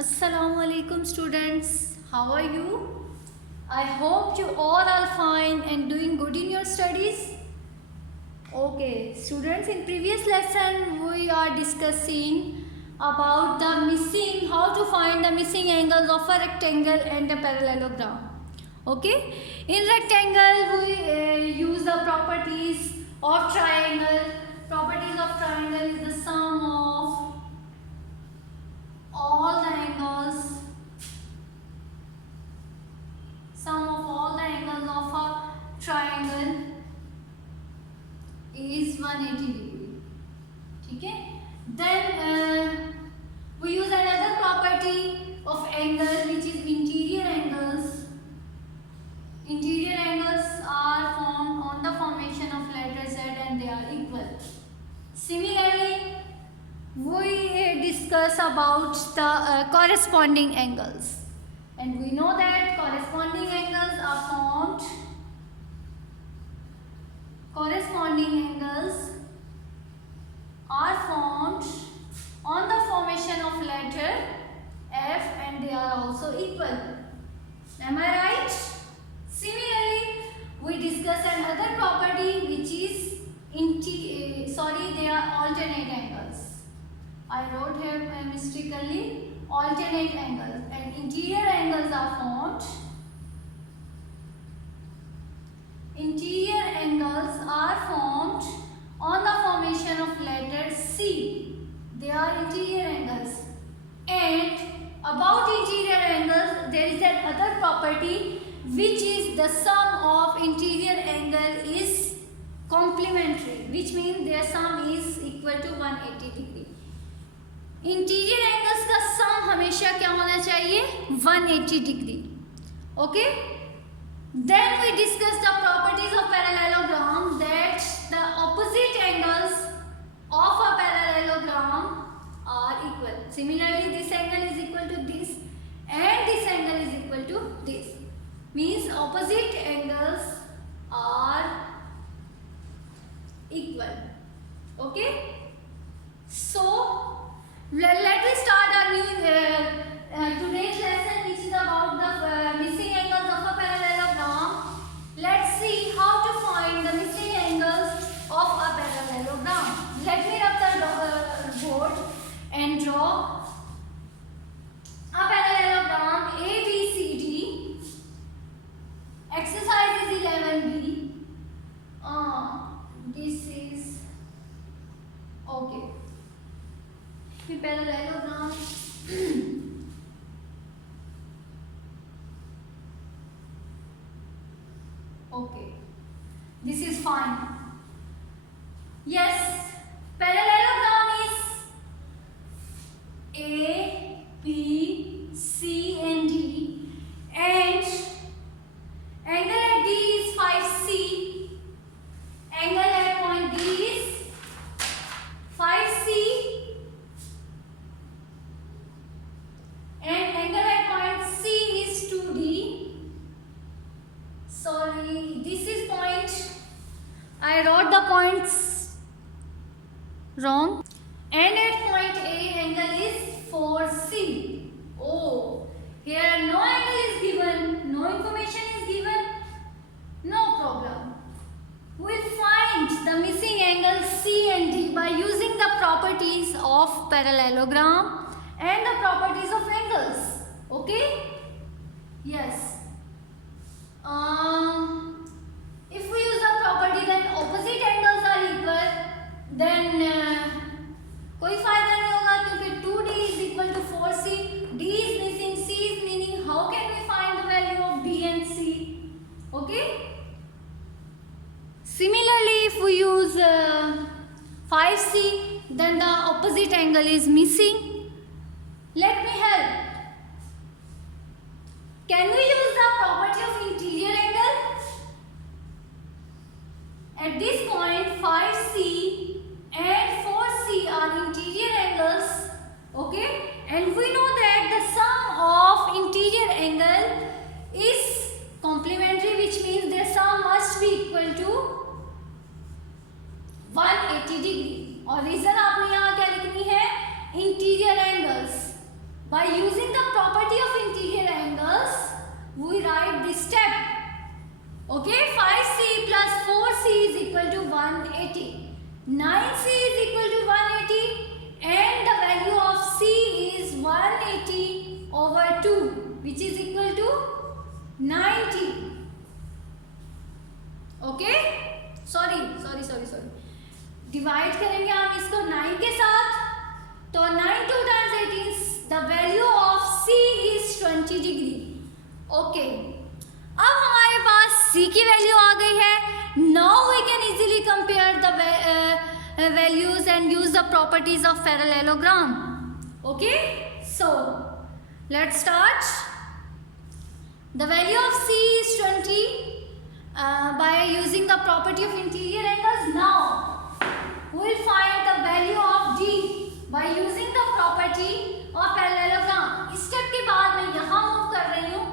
Assalamu alaikum students, how are you? I hope you all are fine and doing good in your studies. Okay, students, in previous lesson we are discussing about how to find the missing angles of a rectangle and a parallelogram. Okay, in rectangle we use the properties of triangle. Properties of triangle is the sum of all the angles, of a triangle is 180 degree. ठीक है? Then we use another property of angle which is interior angles. Interior angles are formed on the formation of letter Z and they are equal. Similarly, we discuss about the corresponding angles, and we know that corresponding angles are formed on the formation of letter F and they are also equal. Am I right? Similarly, we discuss another property which is they are alternate angles. I wrote here mistakenly alternate angles, and interior angles are formed. Interior angles are formed on the formation of letter C. They are interior angles. And about interior angles, there is another property which is the sum of interior angle is complementary, which means their sum is equal to 180 degree. Interior angles का sum हमेशा क्या होना चाहिए 180 degree. Okay, then we discuss the properties of parallelogram that the opposite angles of a parallelogram are equal. Similarly this angle is equal to this and this angle is equal to this, means opposite angles are equal. Okay, so let me start our new today's lesson, which is about the missing angles of a parallelogram. Let's see how to find the missing angles of a parallelogram. Let me rub the board and draw a parallelogram ABCD. Exercise is 11B. This is okay. Parallelogram. Okay, this is fine. Yes, parallelogram is A, B, C and D, and angle at D is 5C. Angle at point D is 5C. And angle at point C is 2D. Sorry, this is point. I wrote the points wrong. And at point A, angle is 4C. Oh, here no angle is given, no information is given. No problem. We will find the missing angles C and D by using the properties of parallelogram and the properties of angles. Okay? Yes. If we use the property that opposite angles are equal, then कोई फायदा नहीं होगा क्योंकि 2D is equal to 4C. D is missing, C is meaning. How can we find the value of D and C? Okay? Similarly, if we use 5C, then the opposite angle is missing. Let me help. Can we use the property of interior angle? At this point, 5C and 4C are interior angles. Okay? And we know that the sum of interior angle is complementary, which means their sum must be equal to 180 degree. और reason आपने यहाँ क्या लिखनी है? Interior angles. By using Okay, 5c plus 4c is equal to 180. 9c is equal to 180 and the value of c is 180 over 2 which is equal to 90. Okay, sorry. Divide करेंगे हम इसको 9 के साथ, तो 9 2 times 18, the value of c is 20 degree. Okay, अब हमारे पास c की value आ गई है. Now we can easily compare the values and use the properties of parallelogram. Okay, so let's start. The value of c is 20 by using the property of interior angles. Now we will find the value of d by using the property of parallelogram. इस step के बाद मैं यहाँ move कर रही हूँ,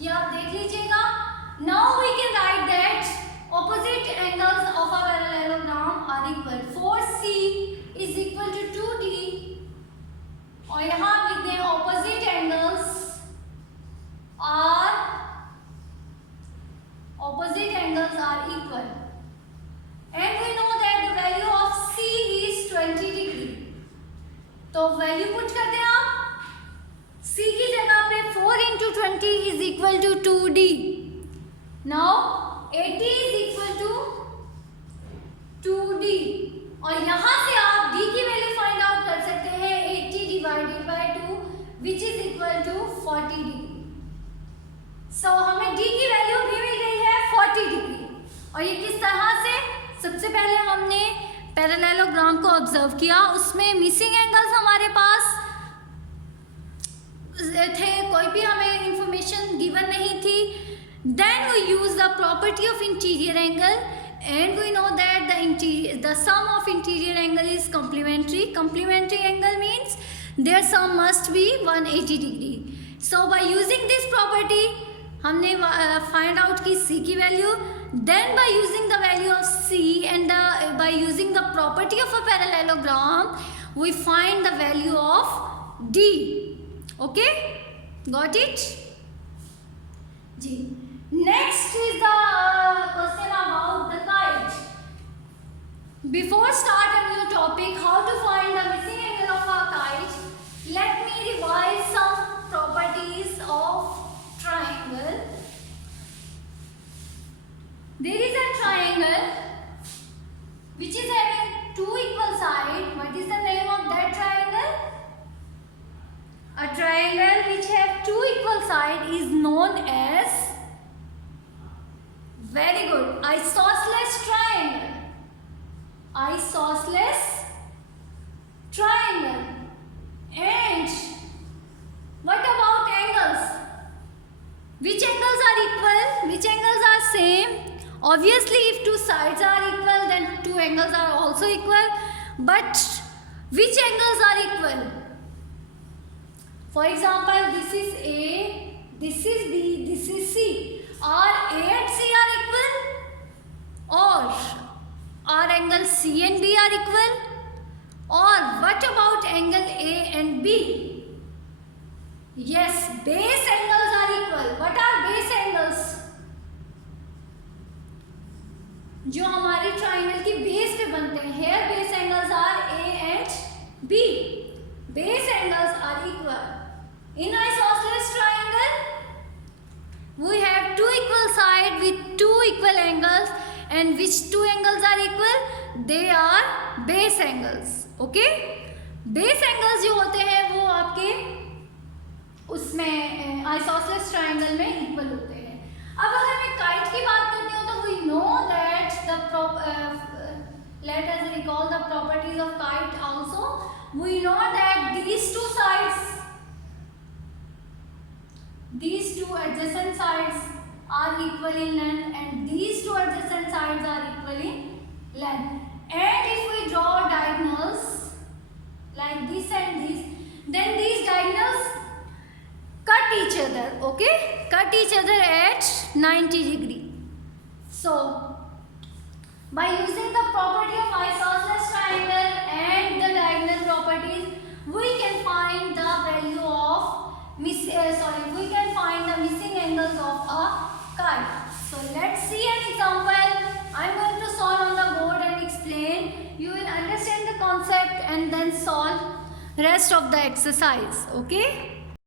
ये आप देख लीजिएगा. Now we can write that opposite angles of a parallelogram are equal. 4c is equal to 2d और यहाँ हम लिखते हैं opposite angles are equal. And we know that the value of c is 20 degree. तो value put करते हैं आप. c की जगह पे 4 into 20 is equal to 2d. Now 80 is equal to 2d और यहाँ से आप d की वैल्यू फाइंड आउट कर सकते हैं. 80 divided by 2 which is equal to 40 degree. So हमें d की वैल्यू भी मिल गई है 40 डिग्री. और ये किस तरह से? सबसे पहले हमने पैरेललोग्राम को ऑब्जर्व किया, उसमें मिसिंग एंगल्स हमारे पास थे, कोई भी हमें इंफॉर्मेशन गिवन नहीं थी. Then we use the property of interior angle and we know that the sum of interior angle is complementary. Complementary angle means their sum must be 180 degree. So by using this property हमने find out की c की value. Then by using the value of c and by using the property of a parallelogram we find the value of d. Okay, got it? जी. Next is the question about the kite. Before start a new topic, how to find the missing angle of a kite, let me revise some properties of triangle. There is a triangle which is having two equal sides. What is the name of that triangle? A triangle which have two equal sides is known as, very good, isosceles triangle. Isosceles triangle. And what about angles? Which angles are equal? Which angles are same? Obviously if two sides are equal then two angles are also equal. But which angles are equal? For example, this is A, this is B, this is C. Are A and C are equal? Or are angles C and B are equal? Or what about angle A and B? Yes, base angles are equal. What are base angles? जो हमारी triangle की base पे बनते हैं. Here base angles are A and B. Base angles are equal. In isosceles triangle, we have two equal sides with two equal angles, and which two angles are equal? They are base angles. Okay? Base angles जो होते हैं वो आपके उसमें isosceles triangle में equal होते हैं. अब अगर मैं kite की बात करती हूँ तो we know that let us recall the properties of kite also. We know that these two sides, these two adjacent sides are equal in length and these two adjacent sides are equal in length. And if we draw diagonals like this and this, then these diagonals cut each other. Okay, cut each other at 90 degree. So by using the property of isosceles triangle and the diagonal properties, we can find the value of we can find the missing angles of a kite. So let's see an example. I'm going to solve on the board and explain. You will understand the concept and then solve rest of the exercise. Okay.